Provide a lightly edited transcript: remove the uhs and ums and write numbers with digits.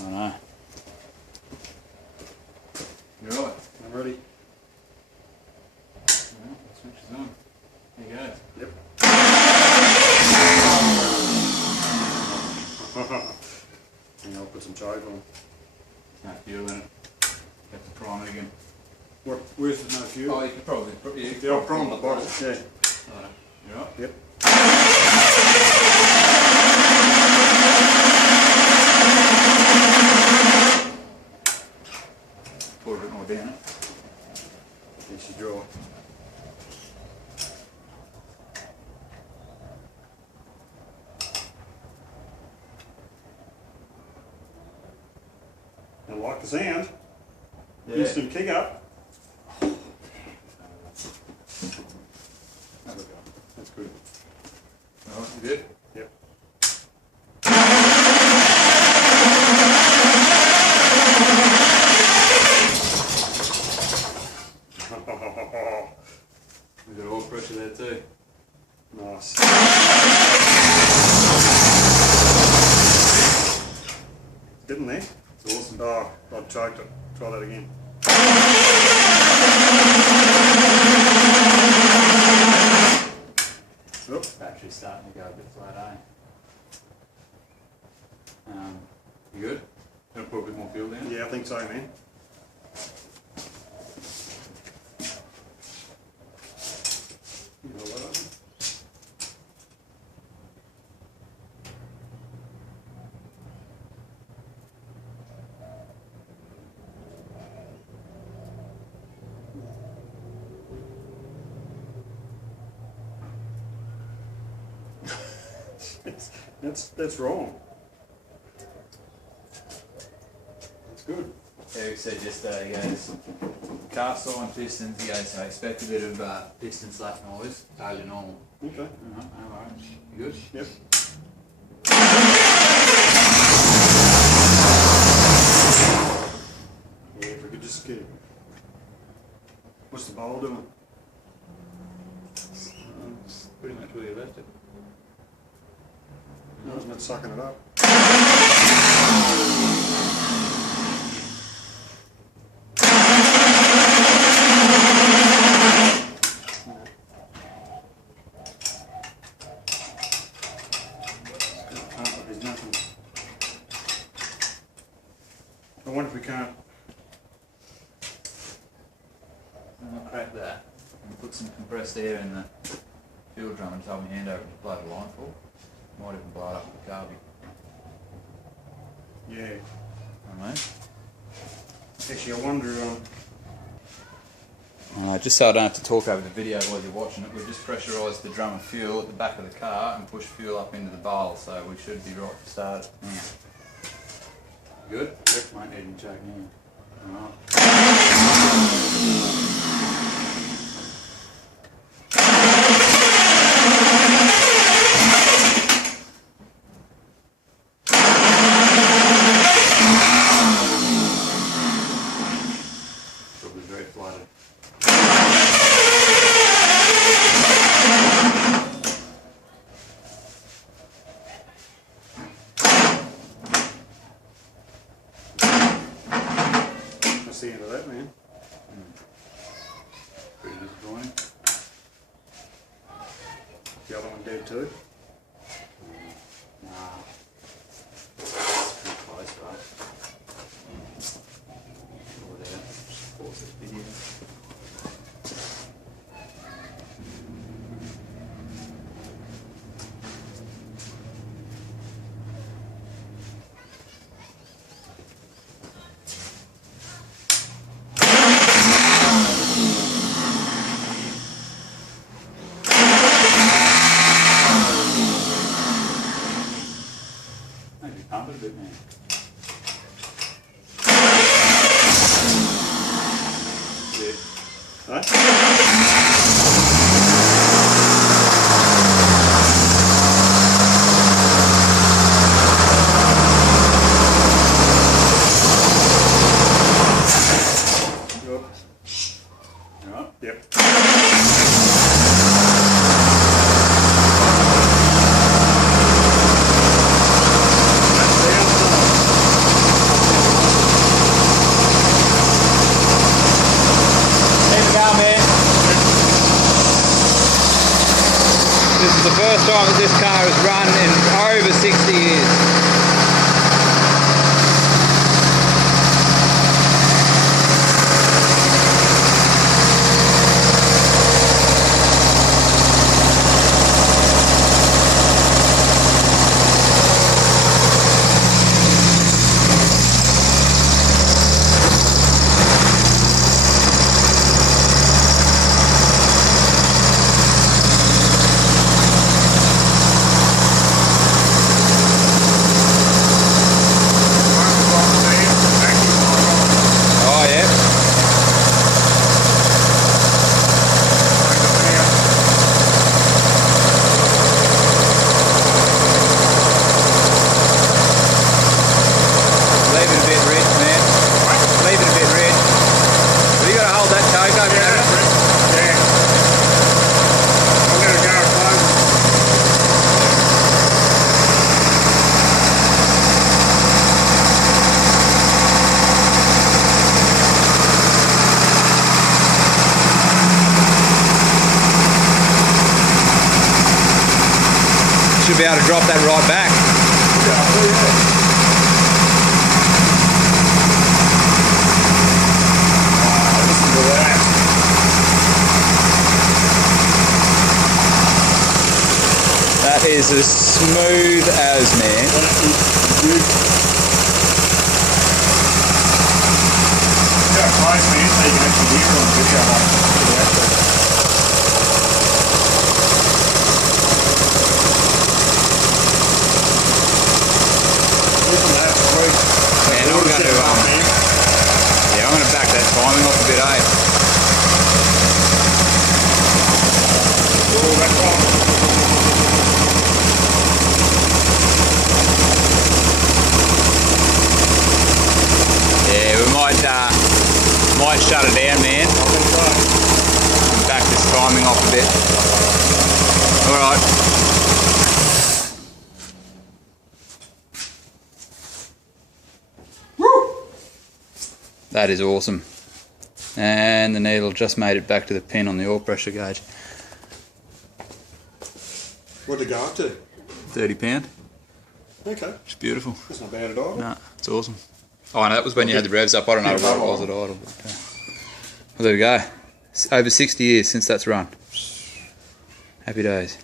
I know. You're right. I'm ready. Well, switch is on. There you go. Yep. And I'll put some Chev on. No fuel in it. Have to prime it again. Where's the no fuel? Oh, you could probably. Yeah, I'll prime the bottle. Yeah. Right. You're right. Yep. Pour a bit more down. This is dry. I like the sound. Yeah. Instant kick up. Have a go. That's good. Alright, you good? Yep. We've got oil pressure there too. Nice. Getting there. It's awesome. Oh, I've choked it. Try that again. Oop. Battery's starting to go a bit flat, eh? You good? Gonna put a bit more fuel down? Yeah, I think so, man. You know what? That's wrong. That's good. Eric said just he goes, cast iron pistons, he goes, I expect a bit of piston slap noise, totally normal. Okay. Alright, you good? Yep. Yeah, if we could just get. What's the bowl doing? It's pretty much where you left it. No, it's not sucking it up. There's nothing. I wonder if we can't. I'm going to crack that and put some compressed air in the fuel drum and hold my hand over and blow the line full. Might even blow it up the carby. Yeah. I mean. Actually, I wonder. Just so I don't have to talk over the video while you're watching it, we've just pressurised the drum of fuel at the back of the car and pushed fuel up into the bowl, so we should be right to start it. Good? Yep. Might need to choke now. Alright. Probably very flooded. That's the end of that, man. Pretty disappointing. The other one dead too. Nah. It's pretty close, right? Whatever. Just pause this video. Maybe pump it a bit, man. Yeah. Right? Yep. Alright. Yep. first time that this car has run in over 60 years. Should be able to drop that right back. Listen to that. That is as smooth as, man. Yeah, close, man, so you can actually hear it on video. Man, I'm going to, yeah, I'm going to back that timing off a bit, eh? Oh, that's wrong. Yeah, we might shut it down, man. And back this timing off a bit. Alright. That is awesome. And the needle just made it back to the pin on the oil pressure gauge. What'd it go up to? £30. Okay. It's beautiful. That's not bad at all. No, it's awesome. Oh, no, that was when you had the revs up. I don't know what it was at idle. But, well, there we go. It's over 60 years since that's run. Happy days.